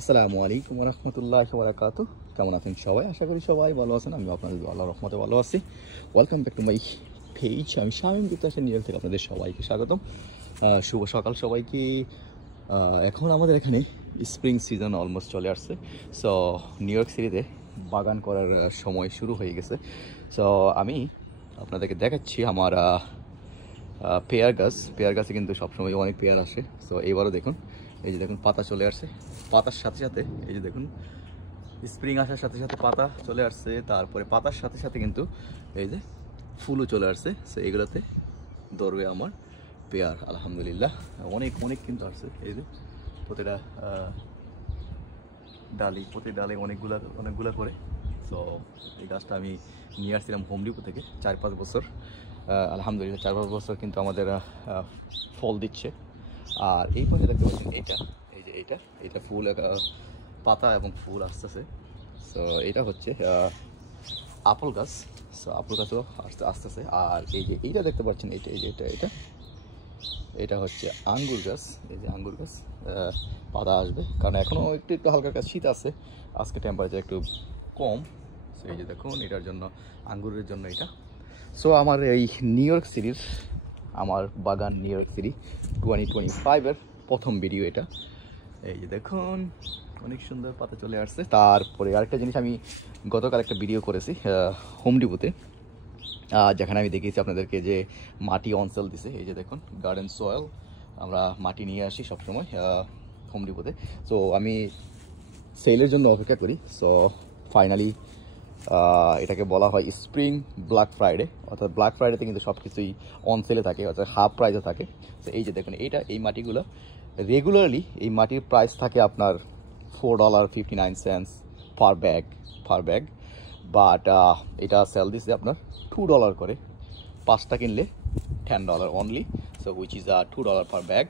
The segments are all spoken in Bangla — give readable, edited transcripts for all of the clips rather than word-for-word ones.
আসসালামু আলাইকুম ওয়া রাহমাতুল্লাহি ওয়া বারাকাতুহু। কেমন আছেন সবাই? আশা করি সবাই ভালো আছেন। আমি আপনাদের আল্লাহর রহমতে ভালো আছি। Welcome back to my page. আমি শামীম যুক্তরাষ্ট্রের নিউ ইয়র্ক থেকে আপনাদের সবাইকে স্বাগতম। শুভ সকাল সবাইকে। এখন আমাদের এখানে স্প্রিং সিজন অলমোস্ট চলে আসছে। সো নিউ ইয়র্ক সিটিতে বাগান করার সময় শুরু হয়ে গেছে। সো আমি আপনাদেরকে দেখাচ্ছি আমার পেয়ার গাছে কিন্তু সবসময় অনেক পেয়ার আসে। সো এবারও দেখুন, এই যে দেখুন পাতা চলে আসছে। পাতার সাথে সাথে এই যে দেখুন স্প্রিং আসার সাথে সাথে পাতা চলে আসছে, তারপরে পাতার সাথে সাথে কিন্তু এই যে ফুলও চলে আসছে। সো এগুলোতে ধরবে আমার পেয়ার আলহামদুলিল্লাহ। অনেক অনেক কিন্তু আসছে। এই যে প্রতিটা প্রতি ডালে অনেকগুলা করে। সো এই গাছটা আমি নিয়ে আসছিলাম হোম ডিপো থেকে 4-5 বছর। আলহামদুলিল্লাহ 4-5 বছর কিন্তু আমাদের ফল দিচ্ছে। আর এই পাশে দেখতে পাচ্ছেন এই যে এটা ফুল, পাতা এবং ফুল আসতেছে। সো এটা হচ্ছে আপেল গাছ। সো আপেল গাছও আসতেছে। আর এই যে এইটা দেখতে পাচ্ছেন এটা হচ্ছে আঙ্গুর গাছ। এই যে আঙ্গুর গাছ পাতা আসবে, কারণ এখনও একটু একটু হালকা শীত আছে। আজকে টেম্পারেচার একটু কম। সো এই যে দেখুন এটার জন্য, আঙ্গুরের জন্য এটা। সো আমার এই নিউ ইয়র্ক সিটির, আমার বাগান নিউ ইয়র্ক সিটি 2025-এর প্রথম ভিডিও এটা। এই যে দেখুন অনেক সুন্দর পাতা চলে আসছে। তারপরে আরেকটা জিনিস, আমি গতকাল একটা ভিডিও করেছি হোম ডিপোতে, যেখানে আমি দেখিয়েছি আপনাদেরকে যে মাটি অঞ্চল দিছে। এই যে দেখুন গার্ডেন সয়েল, আমরা মাটি নিয়ে আসি সবসময় হোম ডিপোতে। সো আমি সেলের জন্য অপেক্ষা করি। সো ফাইনালি এটাকে বলা হয় স্প্রিং ব্ল্যাক ফ্রাইডে, অর্থাৎ ব্ল্যাক ফ্রাইডেতে কিন্তু সব কিছুই অন সেলে থাকে, অর্থাৎ হাফ প্রাইসে থাকে। তো এই যে দেখুন এই মাটিগুলো রেগুলারলি এই মাটির প্রাইস থাকে আপনার $4.59 পার ব্যাগ। বাট এটা সেল দিচ্ছে আপনার $2 করে। 5টা কিনলে $10 only. So which is $2 per bag.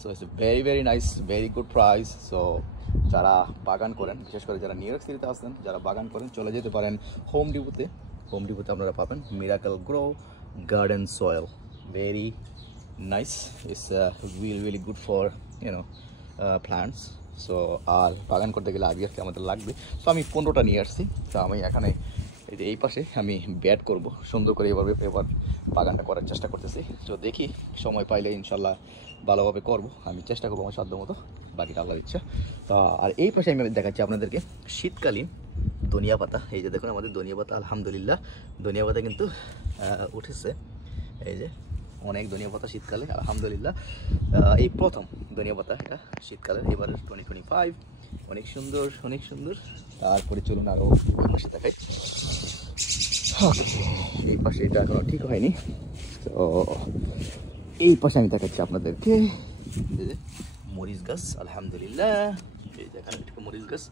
So it's very nice, very good price. So যারা বাগান করেন, বিশেষ করে যারা নিউ ইয়র্ক সিটিতে আসেন, যারা বাগান করেন, চলে যেতে পারেন হোম ডিপোতে আপনারা পাবেন Miracle Gro garden soil. Very nice, it's really good for plants. So আর বাগান করতে গেলে আগে আমাদের লাগবে। সো আমি 15টা নিয়ে আসছি। তো আমি এখানে এই যে এই পাশে আমি ব্যাট করব সুন্দর করে, এবার বাগানটা করার চেষ্টা করতেছি। তো দেখি সময় পাইলে ইনশাল্লাহ ভালোভাবে করব। আমি চেষ্টা করবো আমার সাধ্য মতো, বাকিটা আল্লাহর ইচ্ছা। তো আর এই পাশে আমি দেখাচ্ছি আপনাদেরকে শীতকালীন ধনিয়া পাতা। এই যে দেখুন আমাদের ধনিয়া পাতা, আলহামদুলিল্লাহ ধনিয়া পাতা কিন্তু উঠেছে। এই যে অনেক ধনিয়া পাতা শীতকালে, আলহামদুলিল্লাহ এই প্রথম ধনিয়া পাতা এটা শীতকালের, এবার 2025। অনেক সুন্দর। তারপরে চলুন আরও ওই পাশে দেখাই। এই পাশে এটা এখনো ঠিক হয়নি। তো এই পাশে আমি দেখাচ্ছি আপনাদেরকে মরিচ গাছ, আলহামদুলিল্লাহ। এই যে এখানে মরিচ গাছ।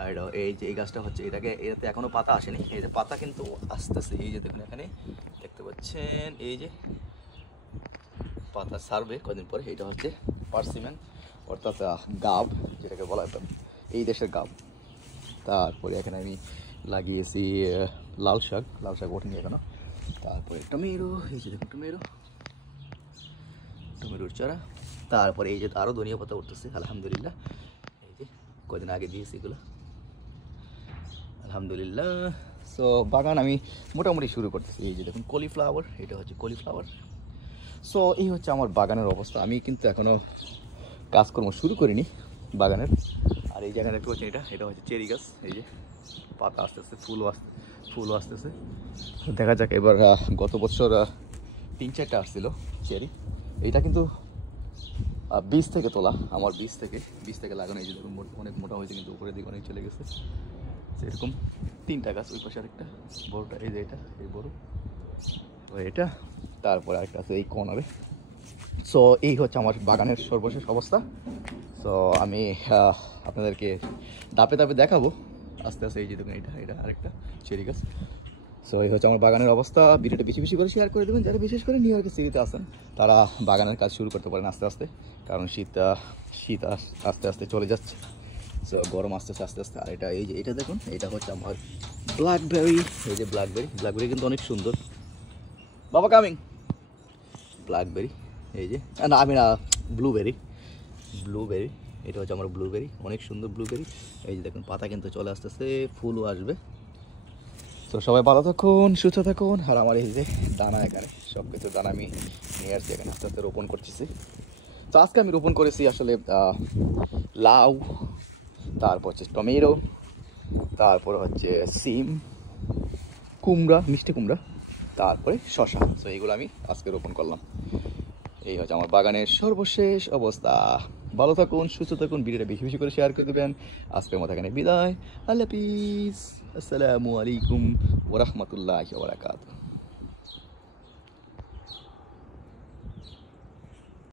আর এই যে এই গাছটা হচ্ছে, এটাতে এখনো পাতা আসেনি। এই যে পাতা কিন্তু আসতেছে। এই যে দেখুন এখানে দেখতে পাচ্ছেন, এই যে পাতা ছাড়বে কদিন পরে। এটা হচ্ছে পার্সিমেন, অর্থাৎ গাব যেটাকে বলা হয়, এই দেশের গাব। তারপরে এখানে আমি লাগিয়েছি লাল শাক ওঠেনি এখনো। তারপরে টমেটো, এই যে দেখুন টমেটোর চারা। তারপরে এই যে আরও ধনিয়া পাতা উঠতেছে, আলহামদুলিল্লাহ। এই যে কদিন আগে দিয়েছি এগুলো, আলহামদুলিল্লাহ। সো বাগান আমি মোটামুটি শুরু করতেছি। এই যে দেখুন কলিফ্লাওয়ার, এটা হচ্ছে কলিফ্লাওয়ার। সো এই হচ্ছে আমার বাগানের অবস্থা। আমি কিন্তু এখনও কাজকর্ম শুরু করিনি বাগানের। আর এই জায়গায় দেখতে পাচ্ছেন এটা হচ্ছে চেরি গাছ। এই যে পাতা আসতেছে, ফুলও আসতেছে। দেখা যাক এবার। গত বছর 3-4টা আসছিল চেরি। এটা কিন্তু বীজ থেকে তোলা, আমার বীজ থেকে লাগানো। এই যে দেখুন অনেক মোটা হয়েছে, কিন্তু উপরের দিকে অনেক চলে গেছে। সেরকম 3টা গাছ, ওই পাশে আরেকটা বড়টা, এই যে এই বড় এটা। তারপরে আরেকটা আছে এই কর্নারে। সো এই হচ্ছে আমার বাগানের সর্বশেষ অবস্থা। সো আমি আপনাদেরকে ধাপে দেখাবো আস্তে আস্তে। এই যে দেখুন এটা আরেকটা চেরি গাছ। সো এই হচ্ছে আমার বাগানের অবস্থা। ভিডিওটা বেশি করে শেয়ার করে দেবেন। যারা বিশেষ করে নিউ ইয়র্কের সিটিতে আসেন, তারা বাগানের কাজ শুরু করতে পারেন আস্তে, কারণ শীত আস্তে চলে যাচ্ছে। সো গরম আসতেছে আস্তে। আর এটা দেখুন, এটা হচ্ছে আমার ব্ল্যাকবেরি। এই যে ব্ল্যাকবেরি কিন্তু অনেক সুন্দর। বাবা কামিং। ব্ল্যাকবেরি, এই যে না, আমি না, ব্লুবেরি। এটা হচ্ছে আমার ব্লুবেরি, অনেক সুন্দর ব্লুবেরি। এই যে দেখুন পাতা কিন্তু চলে আসতেছে, ফুলও আসবে। তো সবাই ভালো থাকুন, সুস্থ থাকুন। আর আমার এই যে দানা, এখানে সব কিছু দানা আমি নিয়ে আসছি, এখানে আস্তে আস্তে রোপণ করতেছি। তো আজকে আমি রোপণ করেছি আসলে লাউ, তারপর হচ্ছে টমেটো, তারপর হচ্ছে সিম, কুমড়া, মিষ্টি কুমড়া, তারপরে শশা। তো এইগুলো আমি আজকে রোপণ করলাম। এই হচ্ছে আমার বাগানের সর্বশেষ অবস্থা। ভালো থাকুন, সুস্থ থাকুন, ভিডিওটা বেশি বেশি করে শেয়ার করে দেবেন। আজকের মতো এখানে বিদায়। আল্লাহ হাফিজ, আসসালামু আলাইকুম ওয়া রাহমাতুল্লাহি ওয়া বারাকাতুহু।